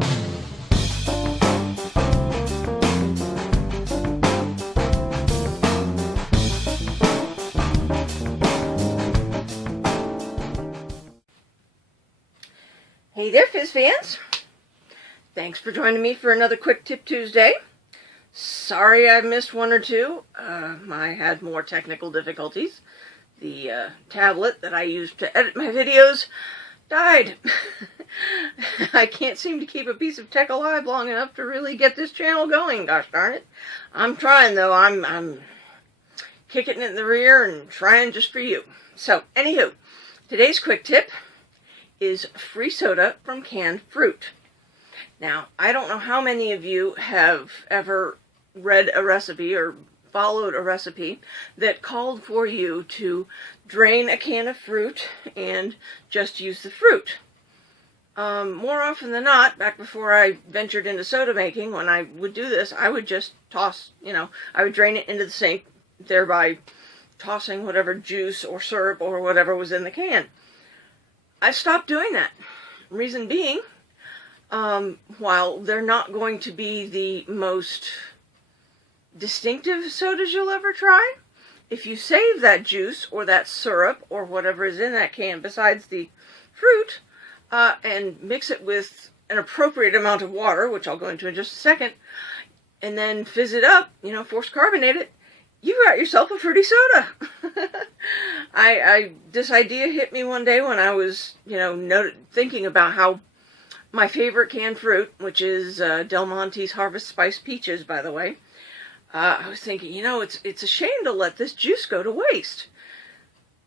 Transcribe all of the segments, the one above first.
Hey there, Fizz fans. Thanks for joining me for another Quick Tip Tuesday. Sorry I missed one or two. I had more technical difficulties. The tablet that I used to edit my videos died. I can't seem to keep a piece of tech alive long enough to really get this channel going, gosh darn it. I'm trying though. I'm kicking it in the rear and trying just for you. So, anywho, today's quick tip is free soda from canned fruit. Now, I don't know how many of you have ever read a recipe or followed a recipe that called for you to drain a can of fruit and just use the fruit. More often than not, back before I ventured into soda making, when I would do this, I would just toss, I would drain it into the sink, thereby tossing whatever juice or syrup or whatever was in the can. I stopped doing that. Reason being, while they're not going to be the most distinctive sodas you'll ever try, if you save that juice or that syrup or whatever is in that can besides the fruit, and mix it with an appropriate amount of water, which I'll go into in just a second, and then fizz it up, force carbonate it, you got yourself a fruity soda. This idea hit me one day when I was, thinking about how my favorite canned fruit, which is Del Monte's Harvest Spice Peaches, by the way, I was thinking, it's a shame to let this juice go to waste.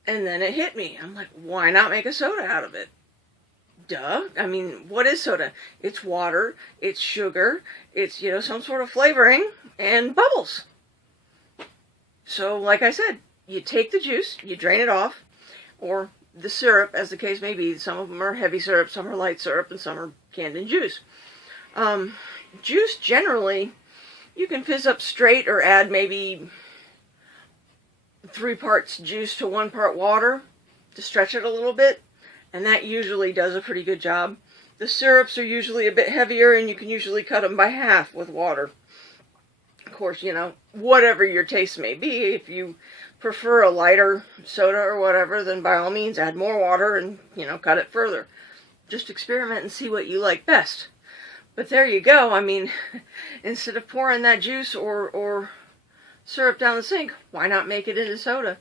And then it hit me. I'm like, why not make a soda out of it? Duh. I mean, what is soda? It's water, it's sugar, it's, some sort of flavoring, and bubbles. So, like I said, you take the juice, you drain it off, or the syrup, as the case may be. Some of them are heavy syrup, some are light syrup, and some are canned in juice. Juice, generally, you can fizz up straight or add maybe 3 parts juice to 1 part water to stretch it a little bit, and that usually does a pretty good job. The syrups are usually a bit heavier, and you can usually cut them by half with water. Of course, whatever your taste may be, if you prefer a lighter soda or whatever, then by all means add more water and, cut it further. Just experiment and see what you like best. But there you go. I mean, instead of pouring that juice or syrup down the sink, why not make it into soda?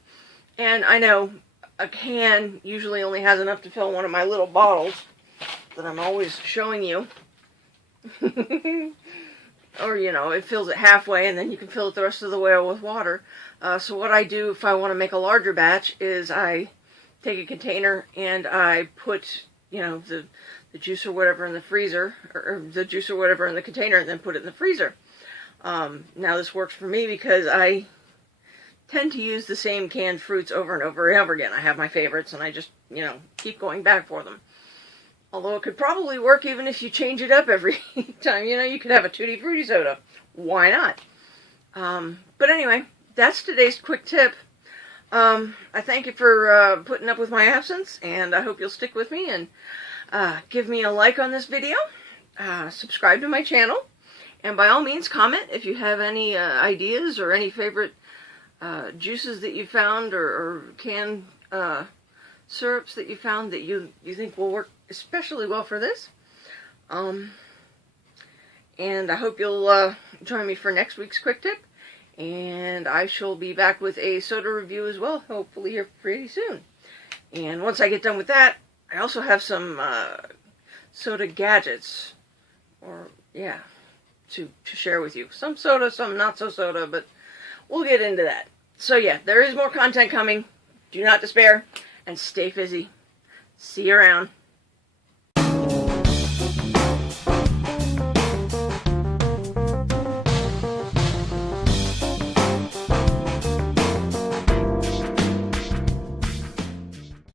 And I know a can usually only has enough to fill one of my little bottles that I'm always showing you. Or, it fills it halfway, and then you can fill it the rest of the way with water. So what I do if I want to make a larger batch is I take a container and I put, the juice or whatever in the freezer, or the juice or whatever in the container, and then put it in the freezer. Now this works for me because I tend to use the same canned fruits over and over and over again. I have my favorites, and I just, keep going back for them. Although it could probably work even if you change it up every time. You could have a Tutti Frutti soda. Why not? But anyway, that's today's quick tip. I thank you for putting up with my absence, and I hope you'll stick with me and give me a like on this video. Subscribe to my channel. And by all means, comment if you have any ideas or any favorite juices that you found or canned syrups that you found that you think will work especially well for this. And I hope you'll join me for next week's quick tip. And I shall be back with a soda review as well, hopefully here pretty soon. And once I get done with that, I also have some soda gadgets, to share with you. Some soda, some not so soda, but we'll get into that. So yeah, there is more content coming. Do not despair, and stay fizzy. See you around.